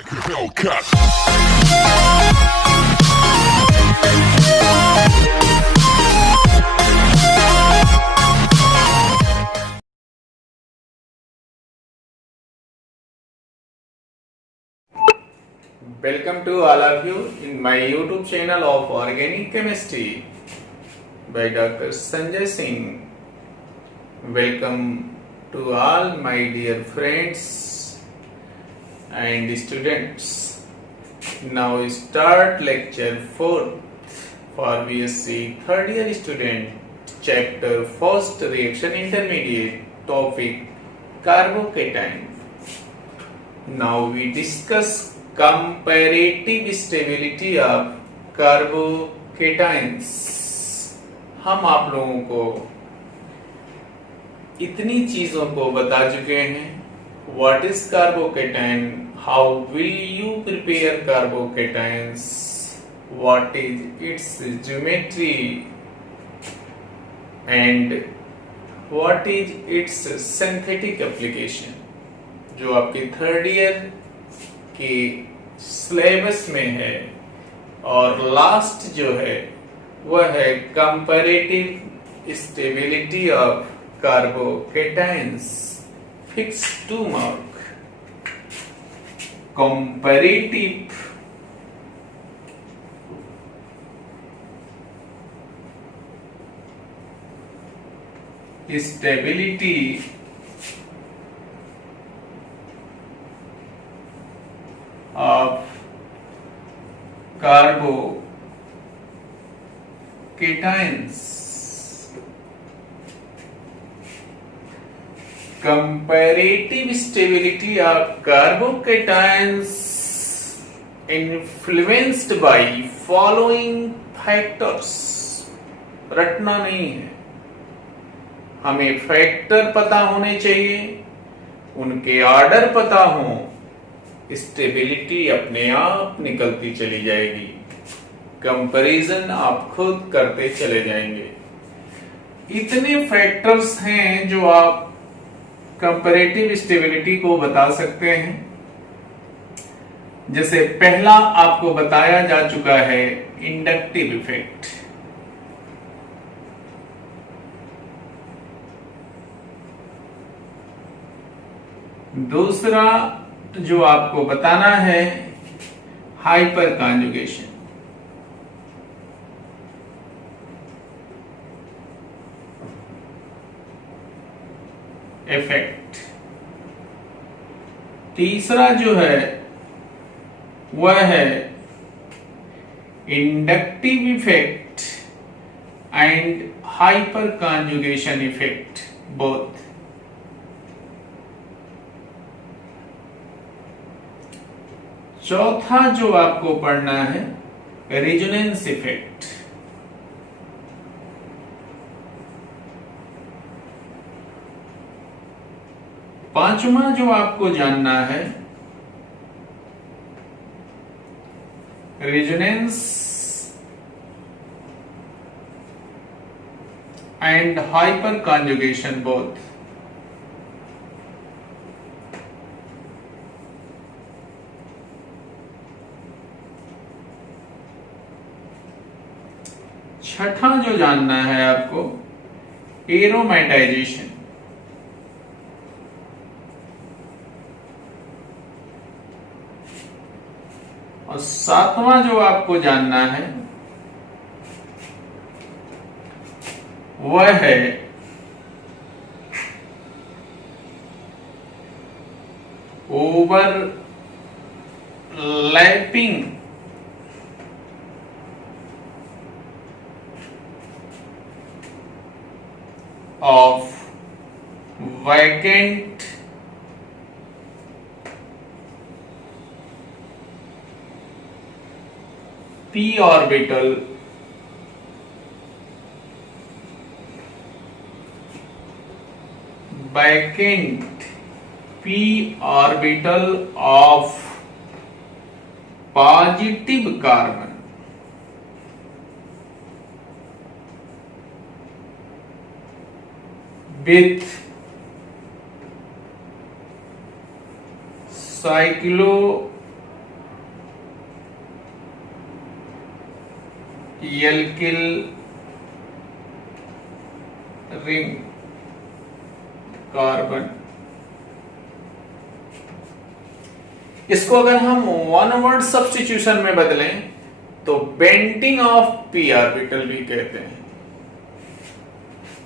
Welcome to all of you in my YouTube channel of Organic Chemistry by Dr. Sanjay Singh. Welcome to all my dear friends and students. Now we start lecture 4 for BSc third year student, chapter first reaction intermediate, topic carbocation. Now we discuss comparative stability of carbocations. हम आप लोगों को इतनी चीजों को बता चुके हैं. What is carbocation? How will you prepare carbocations? What is its geometry? And what is its synthetic application? जो आपके थर्ड ईयर के सिलेबस में है और लास्ट जो है वह है comparative stability of carbocations. Fix 2 mark. Comparative stability of carbocations. Comparative stability of carbocations influenced by following factors. रटना नहीं है, हमें फैक्टर पता होने चाहिए, उनके ऑर्डर पता हो, स्टेबिलिटी अपने आप निकलती चली जाएगी. कंपैरिजन आप खुद करते चले जाएंगे. इतने फैक्टर्स हैं जो आप कंपैरेटिव स्टेबिलिटी को बता सकते हैं. जैसे पहला आपको बताया जा चुका है इंडक्टिव इफेक्ट. दूसरा जो आपको बताना है हाइपर कॉन्जुगेशन. इफेक्ट. तीसरा जो है वह है inductive effect and hyper conjugation effect both. चौथा जो आपको पढ़ना है रेजोनेंस इफेक्ट. पांचवा जो आपको जानना है resonance and hyper conjugation both. छठा जो जानना है आपको एरोमेटाइजेशन. और सातवां जो आपको जानना है वह है overlapping of vacant p orbital of positive carbon with cyclohexane alkyl ring carbon. इसको अगर हम वन वर्ड सब्स्टिट्यूशन में बदलें तो बेंटिंग ऑफ पी ऑर्बिटल भी कहते हैं।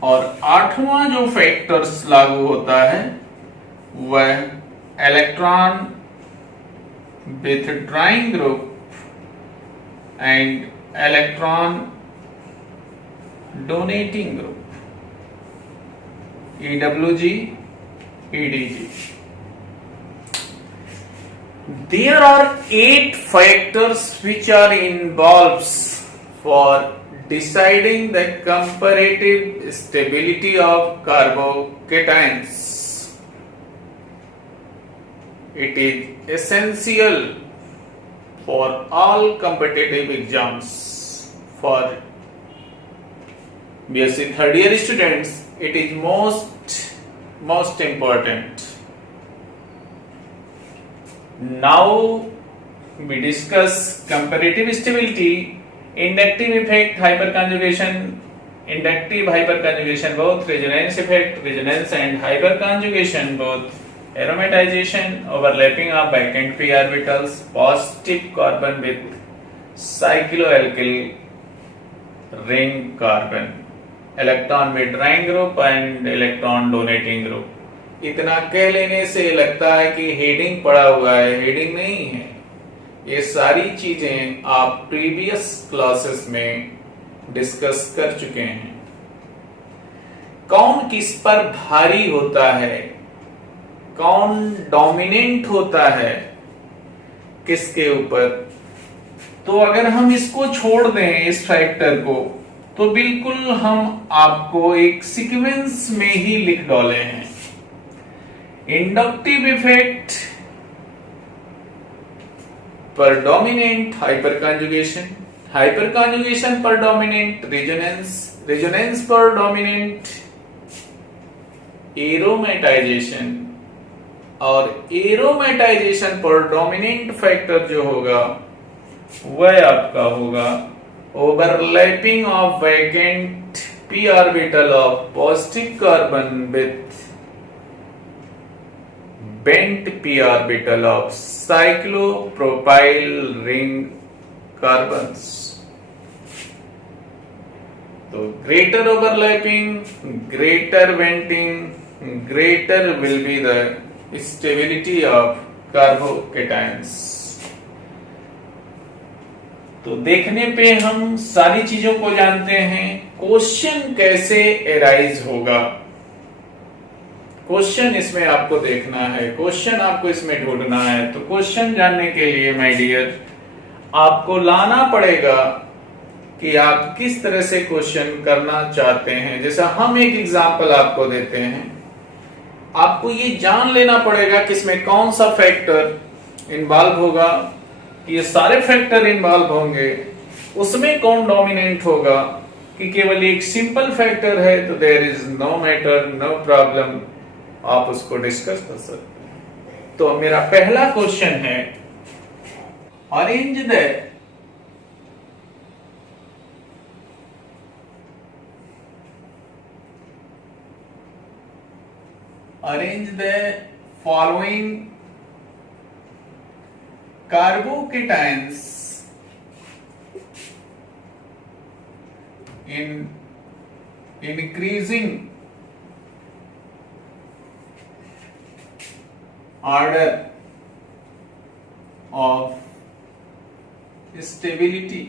और आठवां जो फैक्टर्स लागू होता है वह electron withdrawing group and electron donating group, EWG, EDG. There are 8 factors which are involved for deciding the comparative stability of carbocations. It is essential for all competitive exams. For BSc third year students, it is most important. Now we discuss comparative stability, inductive effect, hyperconjugation, inductive hyperconjugation both, resonance effect, resonance and hyperconjugation both, aromatization, overlapping of vacant p orbitals, positive carbon with cycloalkyl ring carbon, electron withdrawing group and electron donating group. इतना कह लेने से लगता है कि heading पड़ा हुआ है, हेडिंग नहीं है। ये सारी चीजें आप प्रीवियस क्लासेस में डिस्कस कर चुके हैं। कौन किस पर भारी होता है, कौन डोमिनेंट होता है किसके ऊपर, तो अगर हम इसको छोड़ दें इस फैक्टर को, तो बिल्कुल हम आपको एक सीक्वेंस में ही लिख डाले हैं। इंडक्टिव इफेक्ट पर डोमिनेंट हाइपरकंजुगेशन, हाइपरकंजुगेशन पर डोमिनेंट रेजोनेंस, रेजोनेंस पर डोमिनेंट एरोमेटाइजेशन, और एरोमेटाइजेशन पर डोमिनेंट फैक्टर जो होगा वह आपका होगा overlapping of vacant p orbital of positive carbon with bent p orbital of cyclopropyl ring carbons. तो greater overlapping, greater bending, greater will be the stability of carbocations। तो देखने पे हम सारी चीजों को जानते हैं। क्वेश्चन कैसे एराइज होगा, क्वेश्चन इसमें आपको देखना है, क्वेश्चन आपको इसमें ढूंढना है। तो क्वेश्चन जानने के लिए माय डियर आपको लाना पड़ेगा कि आप किस तरह से क्वेश्चन करना चाहते हैं। जैसा हम एक एग्जांपल आपको देते हैं, आपको ये जान लेना पड़ेगा कि इसमें कौन सा फैक्टर इन्वॉल्व होगा, कि ये सारे फैक्टर इन्वॉल्व होंगे, उसमें कौन डोमिनेंट होगा, कि केवल एक सिंपल फैक्टर है तो there is no matter, no problem, आप उसको डिस्कस कर सकते हैं। तो मेरा पहला क्वेश्चन है, arrange the following carbocations in increasing order of stability।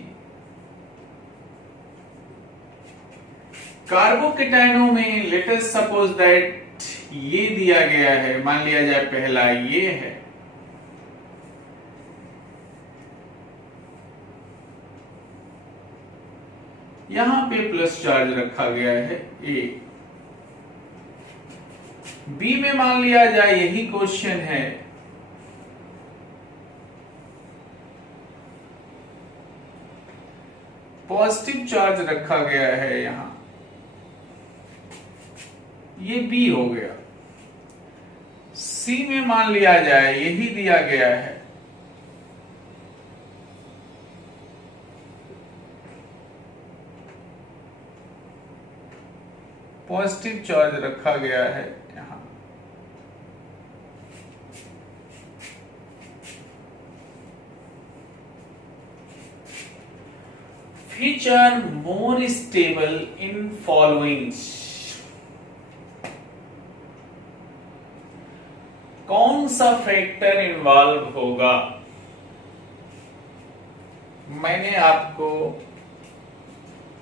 कार्बोकेटाइनों में लेट अस सपोज दैट ये दिया गया है, मान लिया जाए पहला ये है, यहां पे प्लस चार्ज रखा गया है ए। बी में मान लिया जाए यही क्वेश्चन है, पॉजिटिव चार्ज रखा गया है यहां, ये बी हो गया। सी में मान लिया जाए यही दिया गया है, पॉजिटिव चार्ज रखा गया है यहां। Which are more stable in following? कौन सा फैक्टर इन्वॉल्व होगा? मैंने आपको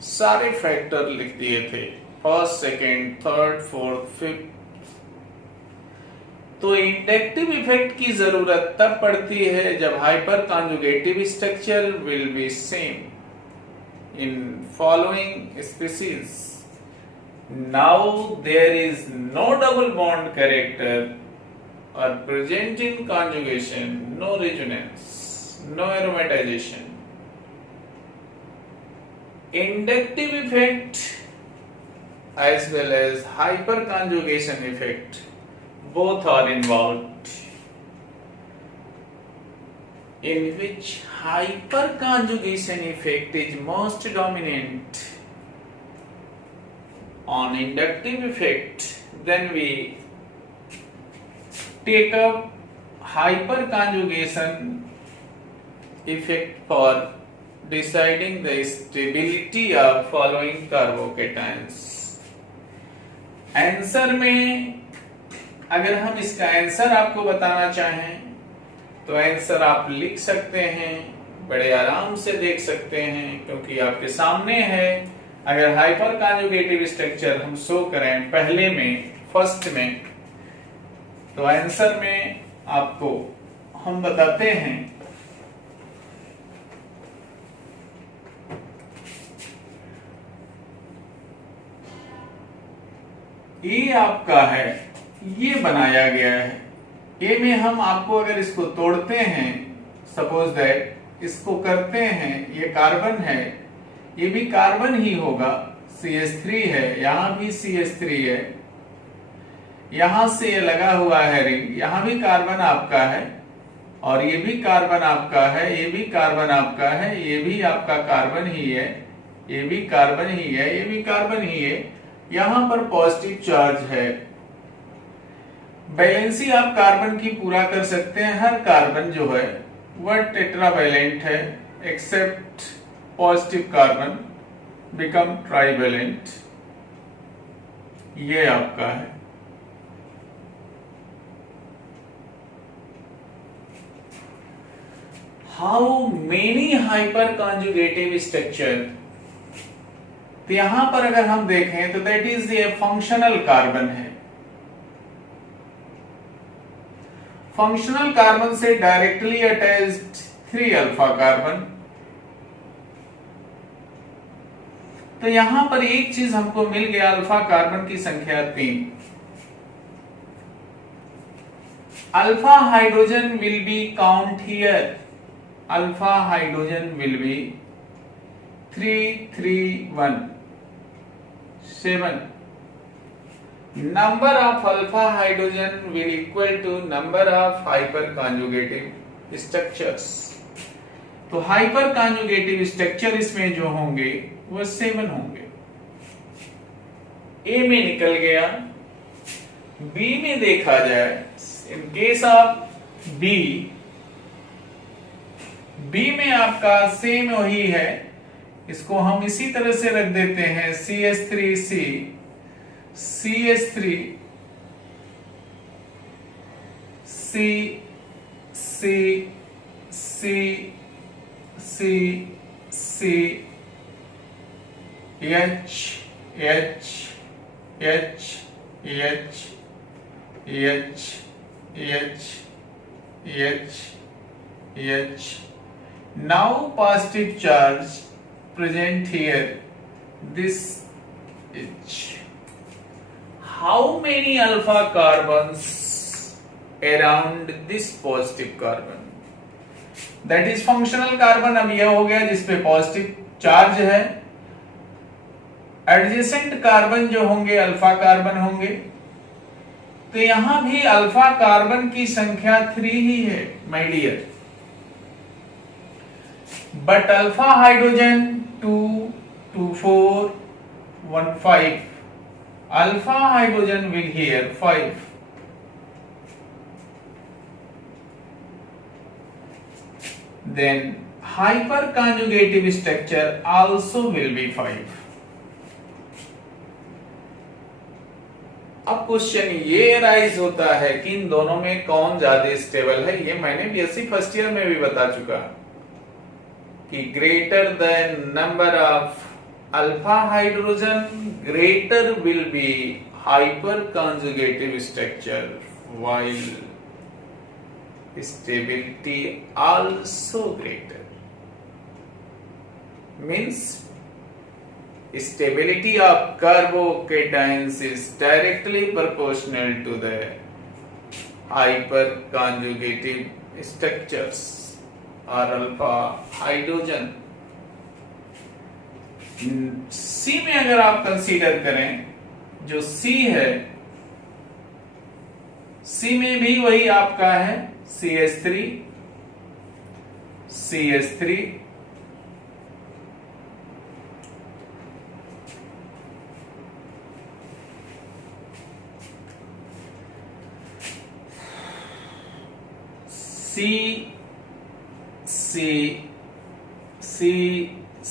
सारे फैक्टर लिख दिए थे, first, second, third, fourth, fifth. तो इंडक्टिव इफेक्ट की जरूरत तब पड़ती है जब hyper conjugative structure will be same in following species. Now there is no double bond character or present in conjugation, no resonance, no aromatization. Inductive effect as well as hyperconjugation effect both are involved, in which hyperconjugation effect is most dominant on inductive effect. Then we take up hyperconjugation effect for deciding the stability of following carbocations. Answer में अगर हम इसका answer आपको बताना चाहें तो answer आप लिख सकते हैं, बड़े आराम से देख सकते हैं क्योंकि आपके सामने है। अगर हाइपर कॉन्जुगेटिव स्ट्रक्चर हम शो करें पहले में, फर्स्ट में, तो आंसर में आपको हम बताते हैं ये आपका है, ये बनाया गया है। ए में हम आपको अगर इसको तोड़ते हैं, सपोज दैट इसको करते हैं, ये कार्बन है, ये भी कार्बन ही होगा, CH3 है, यहां भी CH3 है, यहां से ये लगा हुआ है रिंग, यहां भी कार्बन आपका है और ये भी कार्बन आपका है, ये भी कार्बन आपका है, ये भी आपका कार्बन ही है, ये भी कार्बन ही है, ये भी कार्बन ही है। यहां पर पॉजिटिव चार्ज है। वैलेंसी आप कार्बन की पूरा कर सकते हैं। हर कार्बन जो है वह टेट्रावैलेंट है accept positive carbon become trivalent. ये आपका है। How many hyper conjugative structure, तो यहां पर अगर हम देखें तो that is a functional carbon है। फंक्शनल कार्बन से डायरेक्टली अटैच्ड 3 अल्फा कार्बन। तो यहां पर एक चीज हमको मिल गया, अल्फा कार्बन की संख्या 3। Alpha hydrogen will be count here, alpha hydrogen will be 3 3 1 7। Number of alpha hydrogen will equal to number of hyperconjugative structures। तो हाइपर कॉन्जुगेटिव स्ट्रक्चर इसमें जो होंगे वो 7 होंगे। ए में निकल गया। बी में देखा जाए, इन केस ऑफ बी में आपका सेम वही है, इसको हम इसी तरह से रख देते हैं CH3C CH3 C C C C C H H H H H H H H। Now positive charge present here, this H। How many alpha carbons around this positive carbon? That is functional carbon। अब यह हो गया जिसपे positive charge है। Adjacent carbon जो होंगे alpha carbon होंगे। तो यहां भी अल्फा कार्बन की संख्या 3 ही है my dear, but alpha hydrogen 2 2 4 1 5 alpha hydrogen will here 5. Then hyperconjugative structure also will be 5. अब क्वेश्चन ये राइज होता है कि इन दोनों में कौन ज्यादा स्टेबल है। ये मैंने बीएससी फर्स्ट ईयर में भी बता चुका कि greater than number of alpha hydrogen greater will be hyper conjugative structure while stability also greater means stability of carbocations is directly proportional to the hyperconjugative structures or alpha hydrogen. सी में अगर आप consider करें, जो सी है, सी में भी वही आपका है CH3 CH3 C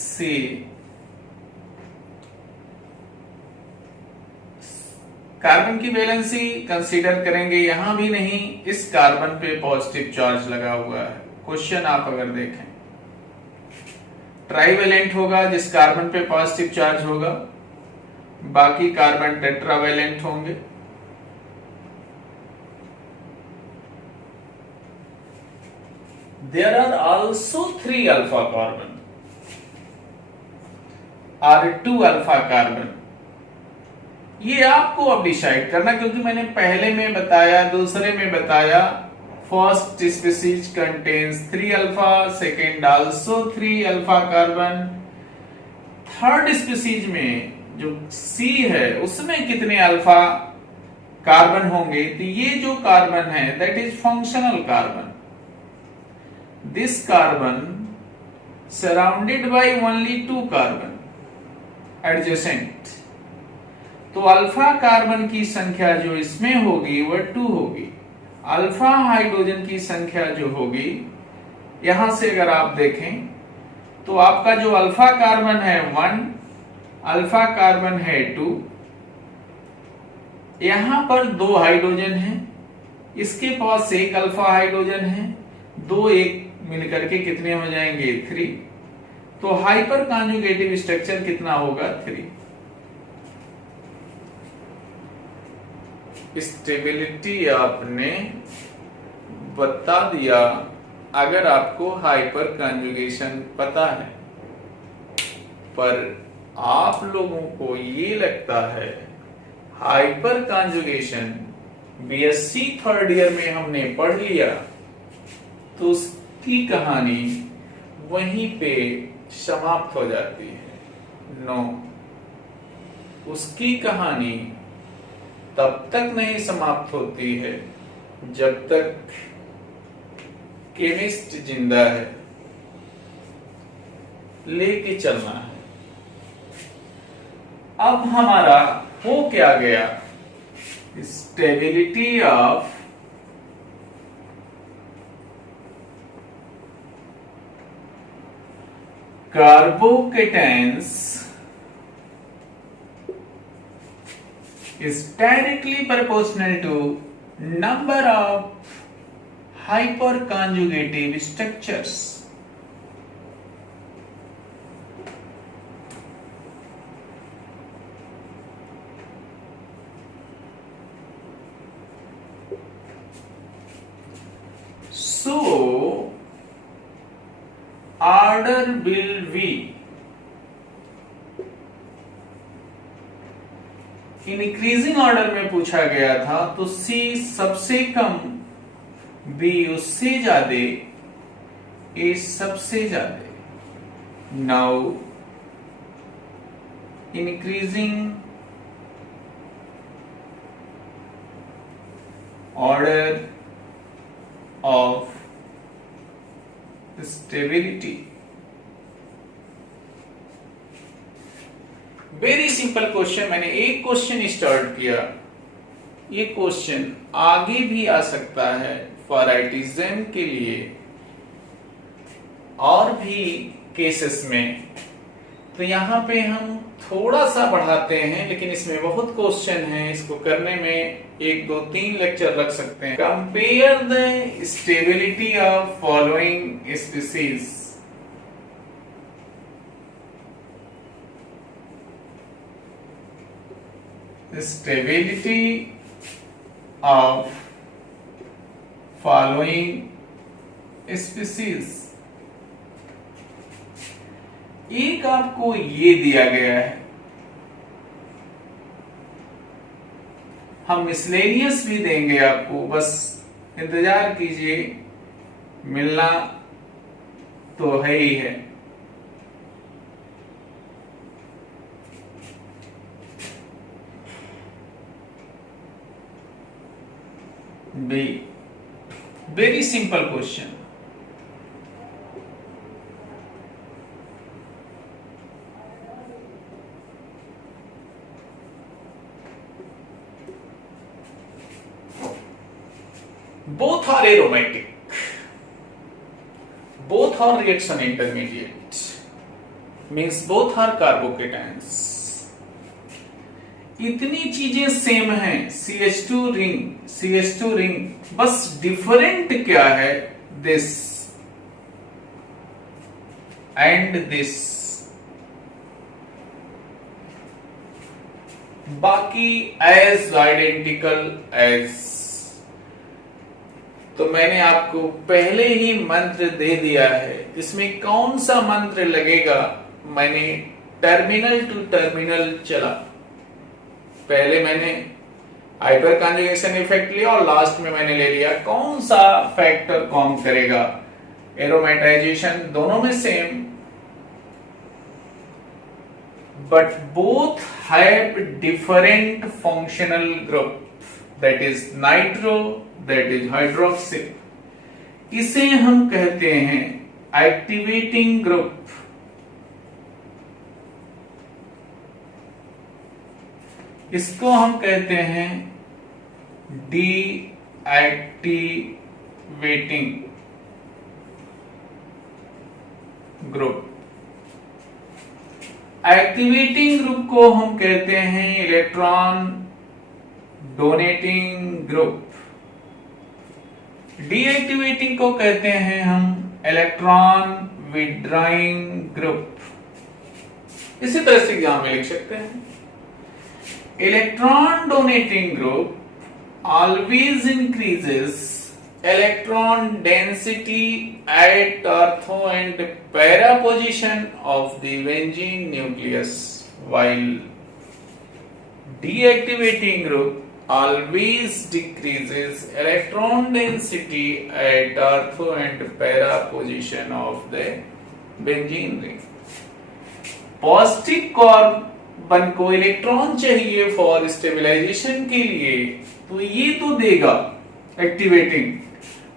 कार्बन की वैलेंसी कंसीडर करेंगे, यहां भी नहीं, इस कार्बन पे पॉजिटिव चार्ज लगा हुआ है। क्वेश्चन आप अगर देखें, ट्राइवेलेंट होगा जिस कार्बन पे पॉजिटिव चार्ज होगा, बाकी कार्बन टेट्रावेलेंट होंगे। There are also 3 alpha carbon or 2 alpha carbon। ये आपको अब डिसाइड करना, क्योंकि मैंने पहले में बताया, दूसरे में बताया, first species contains 3 alpha, second also 3 alpha carbon, third species में जो सी है उसमें कितने अल्फा कार्बन होंगे। तो ये जो कार्बन है that is functional carbon. This carbon surrounded by only 2 carbon adjacent। तो अल्फा कार्बन की संख्या जो इसमें होगी वह 2 होगी। अल्फा हाइड्रोजन की संख्या जो होगी, यहां से अगर आप देखें तो आपका जो अल्फा कार्बन है 1, अल्फा कार्बन है 2, यहां पर 2 हाइड्रोजन है, इसके पास 1 अल्फा हाइड्रोजन है, 2 1 मिलकर के कितने हो जाएंगे 3। तो हाइपर कॉन्जुगेटिव स्ट्रक्चर कितना होगा 3। स्टेबिलिटी आपने बता दिया अगर आपको हाइपर कॉन्जुगेशन पता है, पर आप लोगों को ये लगता है hyper conjugation BSc third year में हमने पढ़ लिया तो उसकी कहानी वहीं पे समाप्त हो जाती है। नो, उसकी कहानी तब तक नहीं समाप्त होती है जब तक केमिस्ट जिंदा है, लेके चलना है। अब हमारा हो क्या गया, stability of carbocations is directly proportional to number of hyperconjugative structures। So order will be increasing order में पूछा गया था, तो सी सबसे कम, बी उससे ज्यादा, ए सबसे ज्यादा। Now increasing order of stability very simple question, मैंने एक क्वेश्चन स्टार्ट किया, ये क्वेश्चन आगे भी आ सकता है फॉराइटिज्म के लिए और भी केसेस में। तो यहाँ पे हम थोड़ा सा बढ़ाते हैं, लेकिन इसमें बहुत क्वेश्चन है, इसको करने में 1 2 3 लेक्चर रख सकते हैं। Compare the stability of following species. Stability of following species. एक आपको ये दिया गया है, हम मिसलेनियस भी देंगे आपको, बस इंतजार कीजिए, मिलना तो है ही है। B, very simple question. Both are aromatic, both are reaction intermediate, means both are carbocations। इतनी चीजें सेम हैं, CH2 रिंग, बस डिफरेंट क्या है, दिस एंड दिस, बाकी एज आइडेंटिकल एज। तो मैंने आपको पहले ही मंत्र दे दिया है, इसमें कौन सा मंत्र लगेगा, मैंने टर्मिनल टू टर्मिनल चला। पहले मैंने हाइपर कॉन्जुगेशन इफेक्ट लिया और लास्ट में मैंने ले लिया कौन सा फैक्टर कॉम करेगा। एरोमेटाइजेशन दोनों में same, but both have different functional group, that is nitro, that is hydroxyl. इसे हम कहते हैं एक्टिवेटिंग ग्रुप। इसको हम कहते हैं डीएक्टिवेटिंग ग्रुप। एक्टिवेटिंग ग्रुप को हम कहते हैं इलेक्ट्रॉन डोनेटिंग ग्रुप। डीएक्टिवेटिंग को कहते हैं हम इलेक्ट्रॉन विड्रॉइंग ग्रुप। इसी तरह से एग्जाम में लिख सकते हैं, electron donating group always increases electron density at ortho and para position of the benzene nucleus, while deactivating group always decreases electron density at ortho and para position of the benzene ring। Positive carbon को electron चाहिए for stabilization के लिए, तो ये तो देगा activating,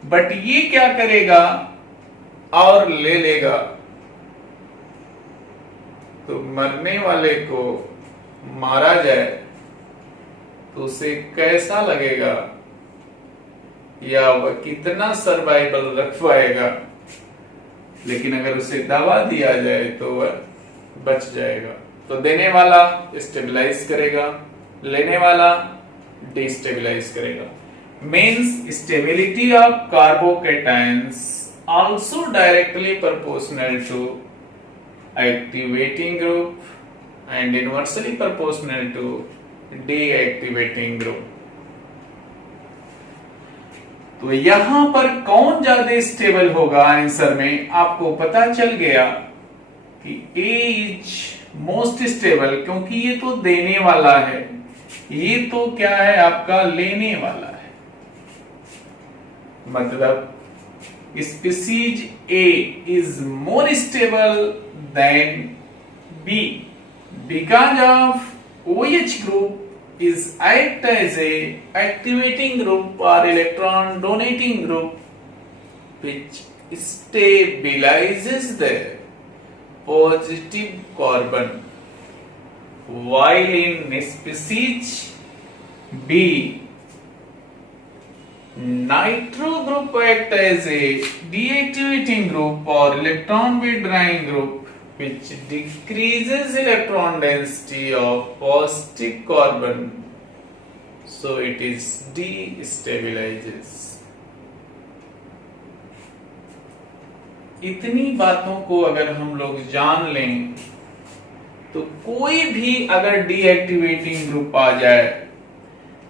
but ये क्या करेगा और ले लेगा। तो मरने वाले को मारा जाए तो उसे कैसा लगेगा, या वह कितना सर्वाइवल रख पाएगा। लेकिन अगर उसे दवा दिया जाए तो वह बच जाएगा। तो देने वाला स्टेबलाइज करेगा, लेने वाला डिस्टेबलाइज करेगा। Means stability of carbocations also directly proportional to activating group and inversely proportional to deactivating group. तो यहां पर कौन ज्यादा स्टेबल होगा, आंसर में आपको पता चल गया कि ए इज मोस्ट स्टेबल, क्योंकि ये तो देने वाला है, ये तो क्या है आपका लेने वाला है। मतलब species A is more stable than B because of OH group is act as a activating group or electron donating group which stabilizes the positive carbon while in species B, nitro group act as a deactivating group or electron withdrawing group which decreases electron density of positive carbon, so it is destabilizes. इतनी बातों को अगर हम लोग जान लें तो कोई भी अगर डीएक्टिवेटिंग ग्रुप आ जाए,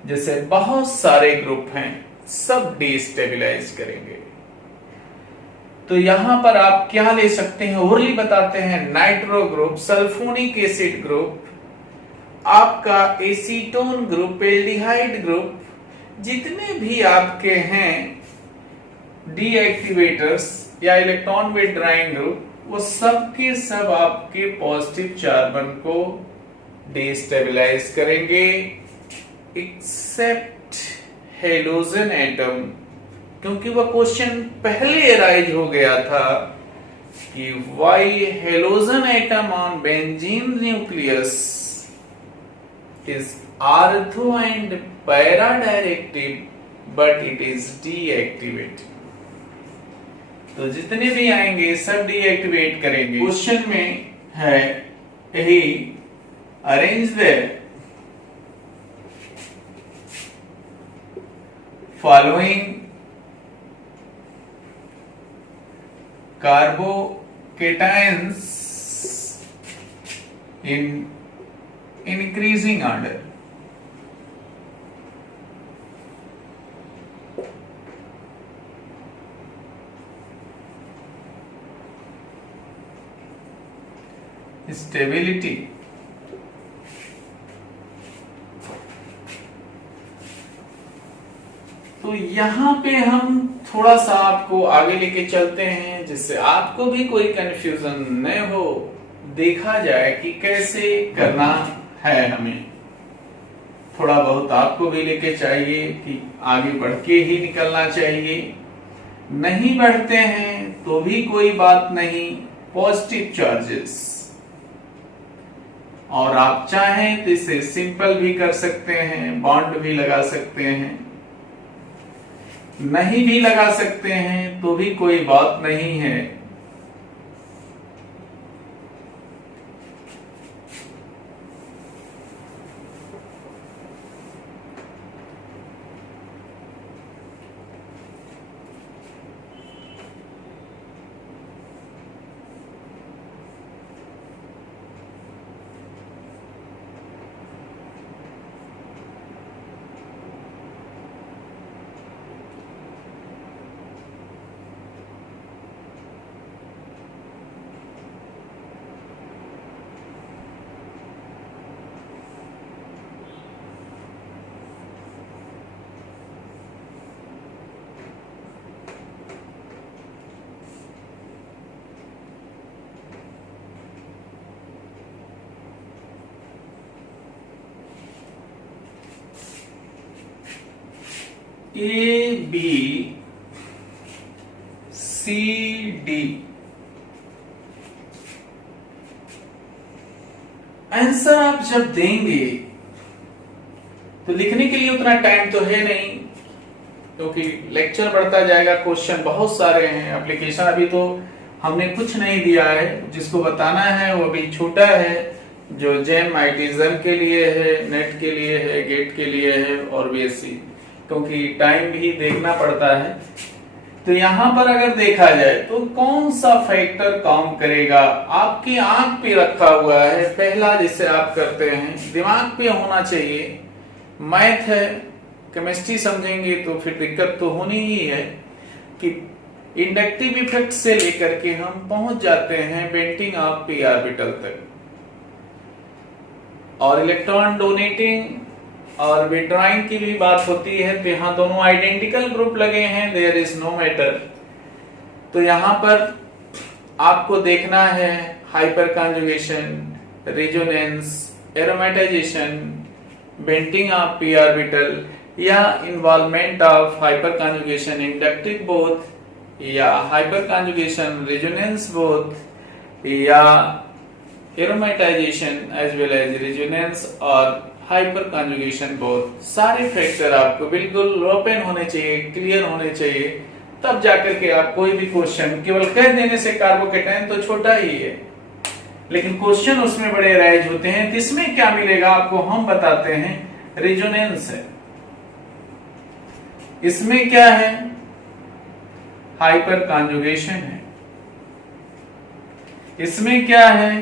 जैसे बहुत सारे ग्रुप हैं, सब डिस्टेबलाइज करेंगे। तो यहां पर आप क्या ले सकते हैं, ओरली बताते हैं, nitro group, sulphonic acid group, आपका एसीटोन ग्रुप, एल्डिहाइड ग्रुप, जितने भी आपके हैं डीएक्टिवेटर्स या इलेक्ट्रॉन विथड्राइंग ग्रुप, वो सब के सब आपके पॉजिटिव चार्बन को डिस्टेबलाइज करेंगे, एक्सेप्ट हेलोजन एटम, क्योंकि वह क्वेश्चन पहले अराइज हो गया था कि why halogen atom on benzene nucleus is ortho and para directive but it is deactivated. तो जितने भी आएंगे सब डीएक्टिवेट करेंगे। क्वेश्चन में है यही, arrange the following carbocations in increasing order. Stability, तो यहां पे हम थोड़ा सा आपको आगे लेके चलते हैं जिससे आपको भी कोई कंफ्यूजन न हो, देखा जाए कि कैसे करना है। हमें थोड़ा बहुत आपको भी लेके चाहिए कि आगे बढ़ के ही निकलना चाहिए, नहीं बढ़ते हैं तो भी कोई बात नहीं, पॉजिटिव चार्जेस, और आप चाहें तो इसे सिंपल भी कर सकते हैं, बॉन्ड भी लगा सकते हैं, नहीं भी लगा सकते हैं तो भी कोई बात नहीं है। A B C D, answer आप जब देंगे तो लिखने के लिए उतना टाइम तो है नहीं, क्योंकि लेक्चर बढ़ता जाएगा, क्वेश्चन बहुत सारे हैं, एप्लीकेशन अभी तो हमने कुछ नहीं दिया है, जिसको बताना है वो भी छोटा है, जो जेम आईटीजन के लिए है, नेट के लिए है, गेट के लिए है और बीएससी, क्योंकि टाइम भी देखना पड़ता है। तो यहां पर अगर देखा जाए तो कौन सा फैक्टर काम करेगा, आपकी आंख पे रखा हुआ है, पहला जिसे आप करते हैं, दिमाग पे होना चाहिए, मैथ है, केमिस्ट्री समझेंगे तो फिर दिक्कत तो होनी ही है कि इंडक्टिव इफेक्ट से लेकर के हम पहुंच जाते हैं बेंटिंग ऑफ पी ऑर्बिटल तक, और इलेक्ट्रॉन डोनेटिंग और विड्रॉइंग की भी बात होती है, तो यहां दोनों आइडेंटिकल ग्रुप लगे हैं, देयर इज नो मैटर। तो यहां पर आपको देखना है hyperconjugation, resonance, aromatisation, bending of p orbital, या involvement of hyperconjugation inductive both, या हाइपर कॉन्जुगेशन रेजोनेंस बोथ, या aromatisation as well as resonance और हाइपर कॉन्जुगेशन बोथ, सारे फैक्टर आपको बिल्कुल ओपन होने चाहिए, क्लियर होने चाहिए, तब जाकर के आप कोई भी क्वेश्चन केवल कह देने से कार्बोकेटाइन तो छोटा ही है, लेकिन क्वेश्चन उसमें बड़े राइज होते हैं। तो इसमें क्या मिलेगा आपको हम बताते हैं, रेजोनेंस है, इसमें क्या है, हाइपर कॉन्जुगेशन है, इसमें क्या है,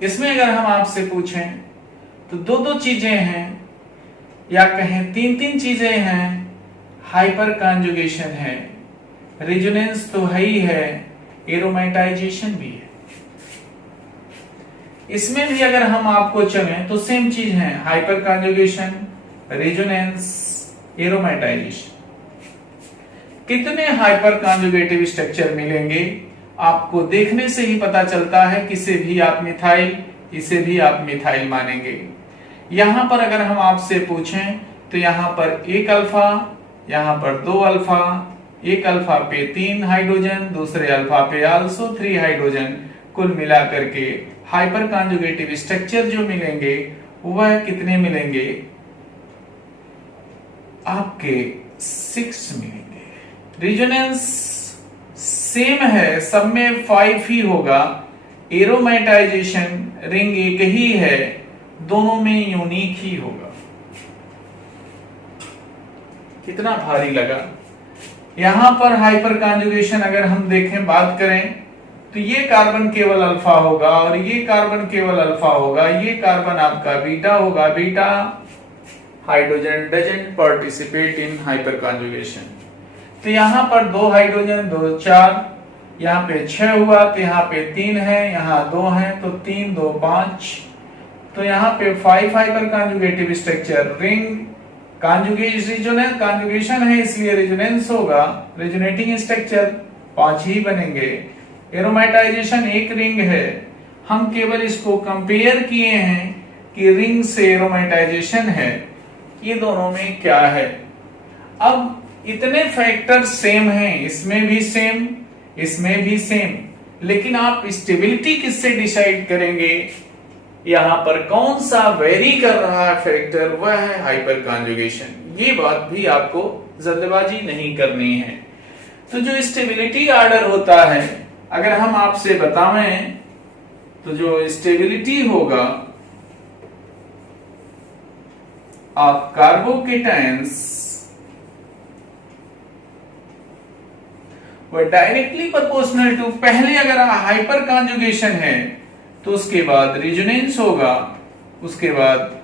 इसमें अगर हम आपसे पूछें तो दो दो चीजें हैं या कहें तीन तीन चीजें हैं, हाइपर कॉन्जुगेशन है, रेजोनेंस तो है ही है, एरोमेटाइजेशन भी है। इसमें भी अगर हम आपको चलें तो सेम चीज है, हाइपर कॉन्जुगेशन, रेजोनेंस, एरोमेटाइजेशन। कितने हाइपर कॉन्जुगेटिव स्ट्रक्चर मिलेंगे आपको देखने से ही पता चलता है, किसे भी आप मिथाइल, इसे भी आप मिथाइल मानेंगे। यहां पर अगर हम आपसे पूछें तो यहां पर एक अल्फा, यहां पर दो अल्फा, एक अल्फा पे 3 हाइड्रोजन, दूसरे अल्फा पे आल्सो 3 हाइड्रोजन, कुल मिलाकर के हाइपर कॉन्जुगेटिव स्ट्रक्चर जो मिलेंगे वह कितने मिलेंगे आपके 6 मिलेंगे। रेजोनेंस सेम है, सब में 5 ही होगा, एरोमेटाइजेशन रिंग एक ही है, दोनों में यूनिक ही होगा। कितना भारी लगा। यहां पर हाइपर कॉन्जुगेशन अगर हम देखें, बात करें तो ये कार्बन केवल अल्फा होगा और ये कार्बन केवल अल्फा होगा, ये कार्बन आपका बीटा होगा, beta hydrogen doesn't participate in hyper conjugation. तो यहां पर 2 हाइड्रोजन, 2 4, यहाँ पे 6 हुआ, तो यहाँ पे 3 है, यहाँ 2 है, तो 3 2 5, तो यहाँ पे 5 hyper conjugative structure, ring conjugation है इसलिए रेजोनेंस होगा, रेजोनेटिंग स्ट्रक्चर 5 ही बनेंगे। एरोमेटाइजेशन एक रिंग है, हम केवल इसको कंपेयर किए हैं कि रिंग से एरोमेटाइजेशन है, ये दोनों में क्या है। अब इतने फैक्टर सेम हैं, इसमें भी सेम, इसमें भी सेम, लेकिन आप स्टेबिलिटी किससे डिसाइड करेंगे, यहां पर कौन सा वेरी कर रहा है फैक्टर, वह है हाइपर कॉन्जुगेशन। ये बात भी आपको जल्दबाजी नहीं करनी है। तो जो स्टेबिलिटी ऑर्डर होता है, अगर हम आपसे बतावें तो जो स्टेबिलिटी होगा ऑफ कार्बोकेटाइंस वह डायरेक्टली प्रोपोर्शनल टू, पहले अगर हाइपर कॉन्जुगेशन है तो उसके बाद रेजोनेंस होगा, उसके बाद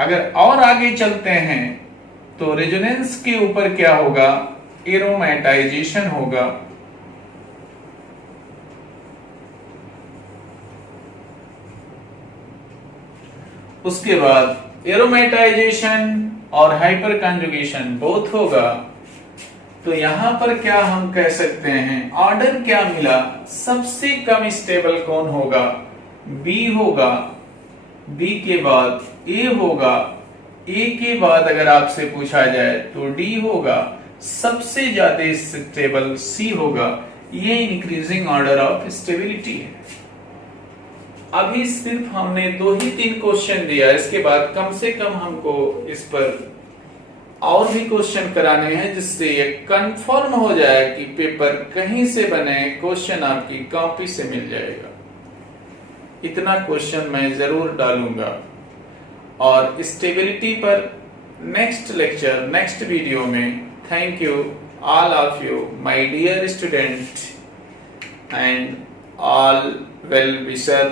अगर और आगे चलते हैं तो रेजोनेंस के ऊपर क्या होगा, एरोमेटाइजेशन होगा। उसके बाद एरोमेटाइजेशन और हाइपर कॉन्जुगेशन बोथ होगा। तो यहां पर क्या हम कह सकते हैं, ऑर्डर क्या मिला, सबसे कम स्टेबल कौन होगा, बी होगा, बी के बाद ए होगा, ए के बाद अगर आपसे पूछा जाए तो डी होगा, सबसे ज्यादा स्टेबल सी होगा। ये इंक्रीजिंग ऑर्डर ऑफ स्टेबिलिटी है। अभी सिर्फ हमने 2 ही 3 क्वेश्चन दिया, इसके बाद कम से कम हमको इस पर और भी क्वेश्चन कराने हैं, जिससे ये कंफर्म हो जाए कि पेपर कहीं से बने, क्वेश्चन आपकी कॉपी से मिल जाएगा। इतना क्वेश्चन मैं जरूर डालूंगा। और स्टेबिलिटी पर नेक्स्ट लेक्चर, नेक्स्ट वीडियो में। Thank you all of you, my dear student and all well-wisher